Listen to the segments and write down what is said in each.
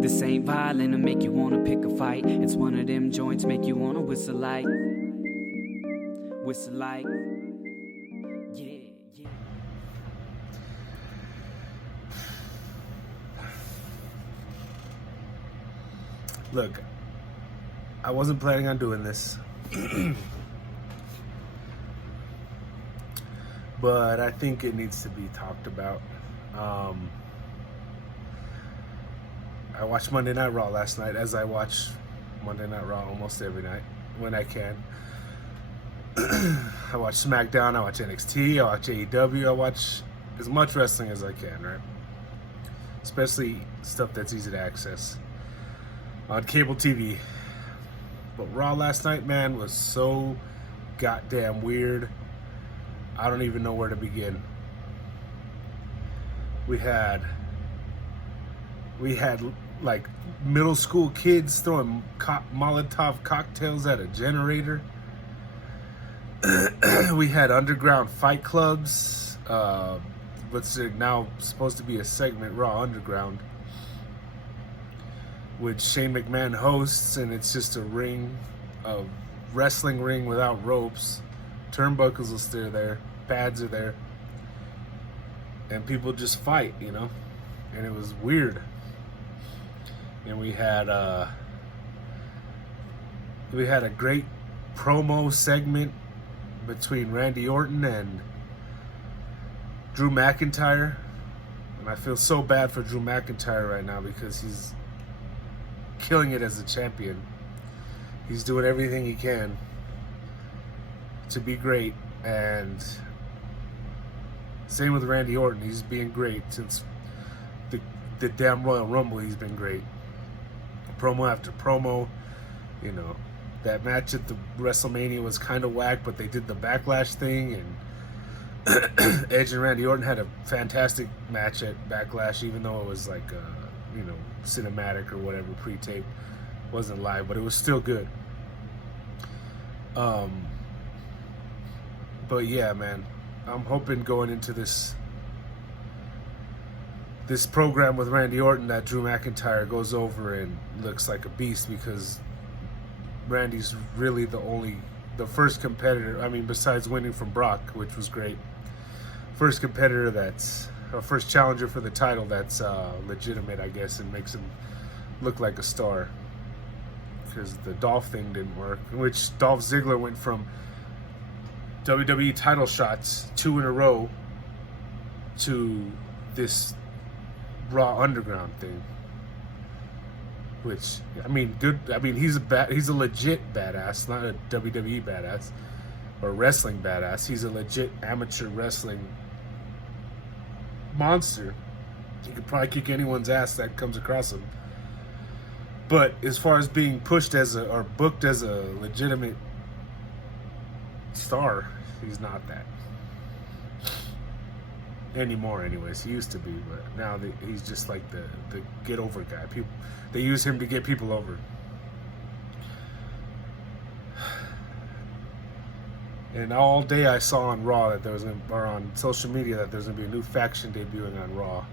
This ain't violent to make you wanna pick a fight. It's one of them joints make you wanna whistle like. Yeah, yeah. Look, I wasn't planning on doing this. But I think it needs to be talked about. I watched Monday Night Raw last night, as I watch Monday Night Raw almost every night when I can. I watch SmackDown, I watch NXT, I watch AEW, I watch as much wrestling as I can, right? Especially stuff that's easy to access on cable TV. But Raw last night, man, was so goddamn weird. I don't even know where to begin. We had like middle school kids throwing Molotov cocktails at a generator. We had underground fight clubs. What's now supposed to be a segment, Raw Underground, which Shane McMahon hosts, and it's just a wrestling ring without ropes. Turnbuckles are still there, pads are there, and people just fight, you know, and it was weird. And we had a great promo segment between Randy Orton and Drew McIntyre, and I feel so bad for Drew McIntyre right now because he's killing it as a champion. He's doing everything he can to be great, and same with Randy Orton. He's being great since the damn Royal Rumble. He's been great, promo after promo. You know, that match at the WrestleMania was kind of whack, but they did the Backlash thing, and Edge and Randy Orton had a fantastic match at Backlash, even though it was like cinematic or whatever, pre-tape, wasn't live, but it was still good. But yeah, man, I'm hoping going into this program with Randy Orton that Drew McIntyre goes over and looks like a beast, because Randy's really the first competitor, I mean, besides winning from Brock, which was great, first challenger for the title that's legitimate, I guess, and makes him look like a star. Because the Dolph thing didn't work, in which Dolph Ziggler went from WWE title shots 2 in a row to this Raw Underground thing. Which, I mean, good. I mean, he's a legit badass, not a WWE badass or wrestling badass. He's a legit amateur wrestling monster. He could probably kick anyone's ass that comes across him. But as far as being pushed or booked as a legitimate star, he's not that anymore. Anyways, he used to be, but now he's just like the get over guy. They use him to get people over. And all day I saw on Raw that or on social media, that there's gonna be a new faction debuting on Raw.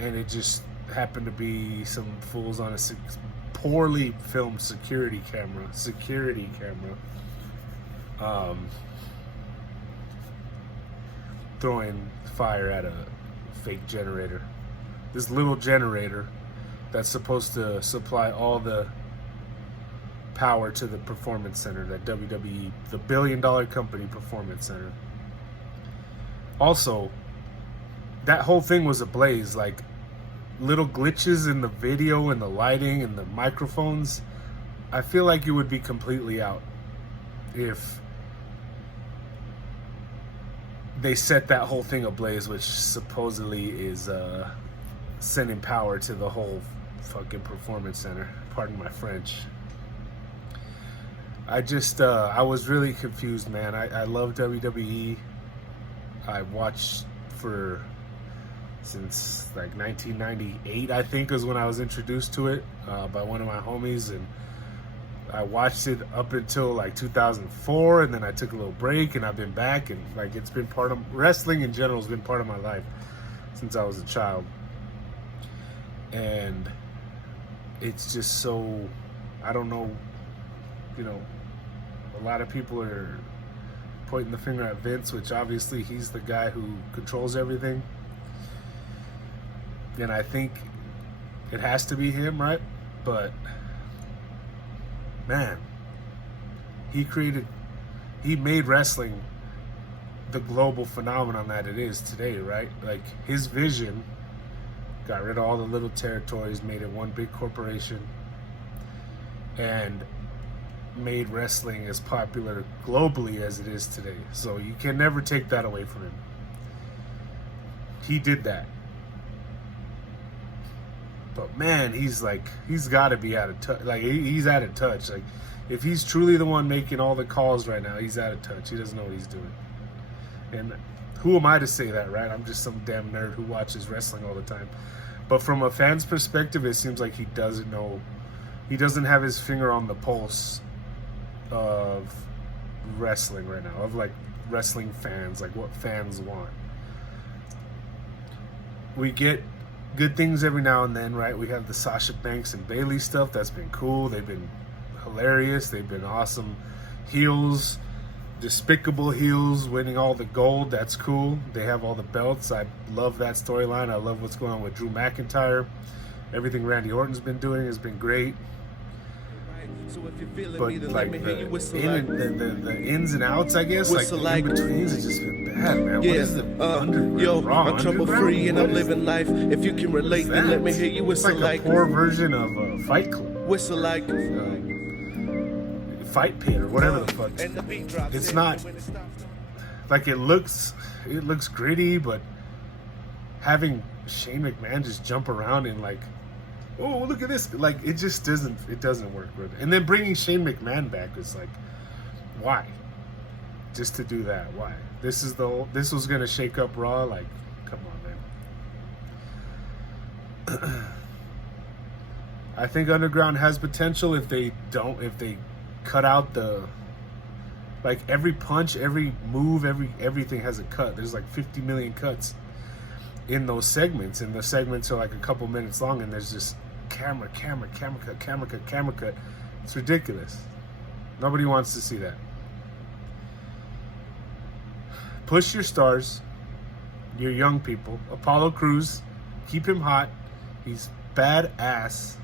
And it just happened to be some fools on a poorly filmed security camera, throwing fire at a fake generator. This little generator that's supposed to supply all the power to the Performance Center, that WWE, the billion-dollar company Performance Center. Also, that whole thing was ablaze. Like, little glitches in the video and the lighting and the microphones. I feel like it would be completely out if they set that whole thing ablaze, which supposedly is sending power to the whole fucking Performance Center. Pardon my French. I was really confused, man. I love WWE. I watched since like 1998, I think, is when I was introduced to it by one of my homies, and I watched it up until like 2004, and then I took a little break, and I've been back, and like it's been part of wrestling in general has been part of my life since I was a child. And it's just so, I don't know, you know, a lot of people are pointing the finger at Vince, which obviously he's the guy who controls everything. And I think it has to be him, right? But man, he made wrestling the global phenomenon that it is today, right? Like, his vision got rid of all the little territories, made it one big corporation, and made wrestling as popular globally as it is today. So you can never take that away from him. He did that. But man, he's got to be out of touch. Like, he's out of touch. Like, if he's truly the one making all the calls right now, he's out of touch. He doesn't know what he's doing. And who am I to say that, right? I'm just some damn nerd who watches wrestling all the time. But from a fan's perspective, it seems like he doesn't know. He doesn't have his finger on the pulse of wrestling right now, of like wrestling fans, like what fans want. We get good things every now and then, right? We have the Sasha Banks and Bayley stuff. That's been cool. They've been hilarious. They've been awesome heels, despicable heels, winning all the gold. That's cool. They have all the belts. I love that storyline. I love what's going on with Drew McIntyre. Everything Randy Orton's been doing has been great. So if you're feeling But me, then like let me hear you whistle the ins and outs, I guess, like Whistle the like- in-betweens has just been bad, man. Yeah, What is the underground? yo, Raw I'm trouble Underground? free and What I'm is living life. If you can relate, that? then let me hear you It's whistle like a poor version of Fight Club, whistle like, Fight Pit, or whatever the fuck. and the beat drops. It's in. not When it stops, like it looks gritty, but having Shane McMahon just jump around and like, oh, look at this, like it doesn't work good. And then bringing Shane McMahon back is like, why? Just to do that? Why? This was gonna shake up Raw. Like, come on, man. I think Underground has potential if they cut out the, like, every punch, every move, everything has a cut. There's like 50 million cuts in those segments, and the segments are like a couple minutes long, and there's just camera cut. It's ridiculous. Nobody wants to see that. Push your stars, your young people. Apollo Crews, keep him hot. He's badass.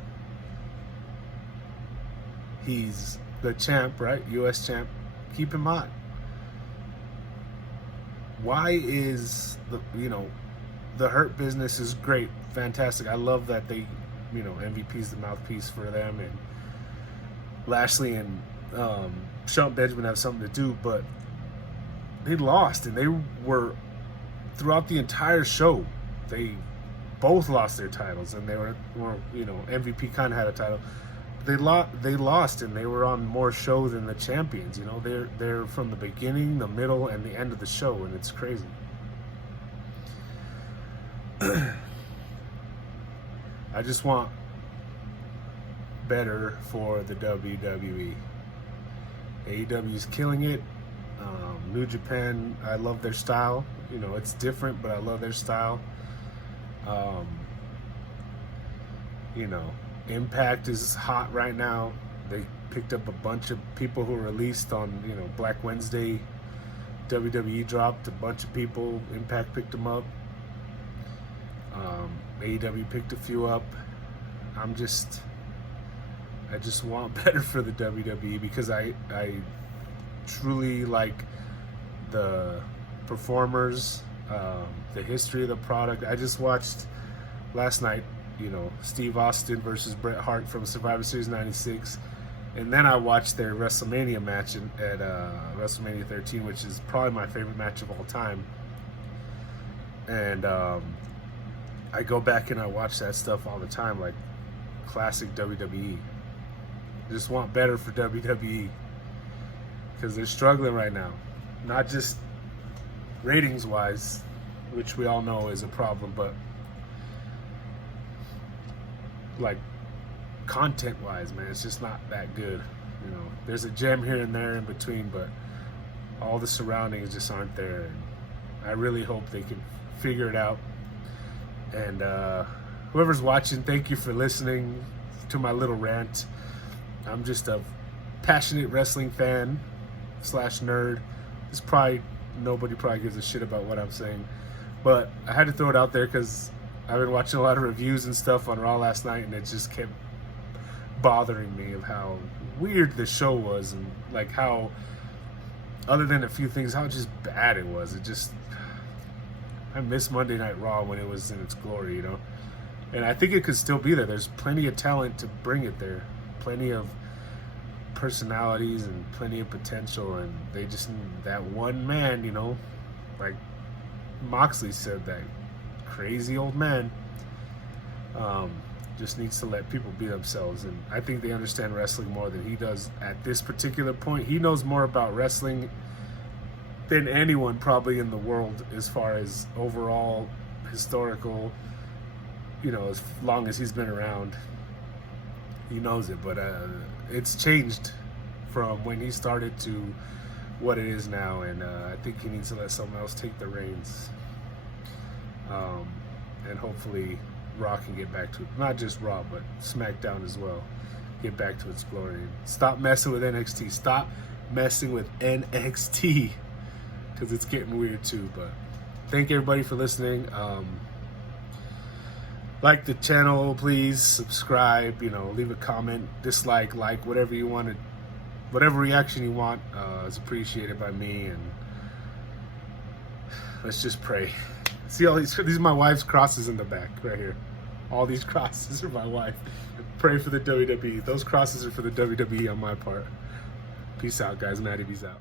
He's the champ, right? U.S. champ. Keep him hot. Why is the Hurt Business is great, fantastic. I love that they, MVP's the mouthpiece for them, and Lashley and Shelton Benjamin have something to do, but they lost, and they were, throughout the entire show, they both lost their titles, and they were MVP kind of had a title. They lost, and they were on more show than the champions. They're from the beginning, the middle, and the end of the show, and it's crazy. I just want better for the WWE. AEW's killing it. New Japan, I love their style. It's different, but I love their style. Impact is hot right now. They picked up a bunch of people who were released on, Black Wednesday. WWE dropped a bunch of people. Impact picked them up. AEW picked a few up. I just want better for the WWE, because I truly like the performers, the history of the product. I just watched last night, Steve Austin versus Bret Hart from Survivor Series 96. And then I watched their WrestleMania match at WrestleMania 13, which is probably my favorite match of all time. And I go back and I watch that stuff all the time, like classic WWE. I just want better for WWE, because they're struggling right now. Not just ratings-wise, which we all know is a problem, but like content-wise, man, it's just not that good. There's a gem here and there in between, but all the surroundings just aren't there. And I really hope they can figure it out. And whoever's watching, thank you for listening to my little rant. I'm just a passionate wrestling fan / nerd. Nobody probably gives a shit about what I'm saying, but I had to throw it out there because I've been watching a lot of reviews and stuff on Raw last night, and it just kept bothering me of how weird the show was, and like how, other than a few things, how just bad it was. I miss Monday Night Raw when it was in its glory, you know. And I think it could still be there. There's plenty of talent to bring it there, plenty of personalities and plenty of potential, and they just need that one man, you know, like Moxley said, that crazy old man just needs to let people be themselves. And I think they understand wrestling more than he does at this particular point. He knows more about wrestling than anyone probably in the world, as far as overall historical, you know, as long as he's been around, he knows it. But it's changed from when he started to what it is now, and I think he needs to let someone else take the reins. And hopefully Raw can get back to it. Not just Raw, but SmackDown as well. Get back to its glory. Stop messing with NXT. Stop messing with NXT, because it's getting weird too. But thank everybody for listening. Like the channel, please. Subscribe. You know, leave a comment, dislike, like, whatever you want to, whatever reaction you want is appreciated by me. And let's just pray. See all these are my wife's crosses in the back right here. All these crosses are my wife. Pray for the WWE. Those crosses are for the WWE on my part. Peace out, guys. Matty B's out.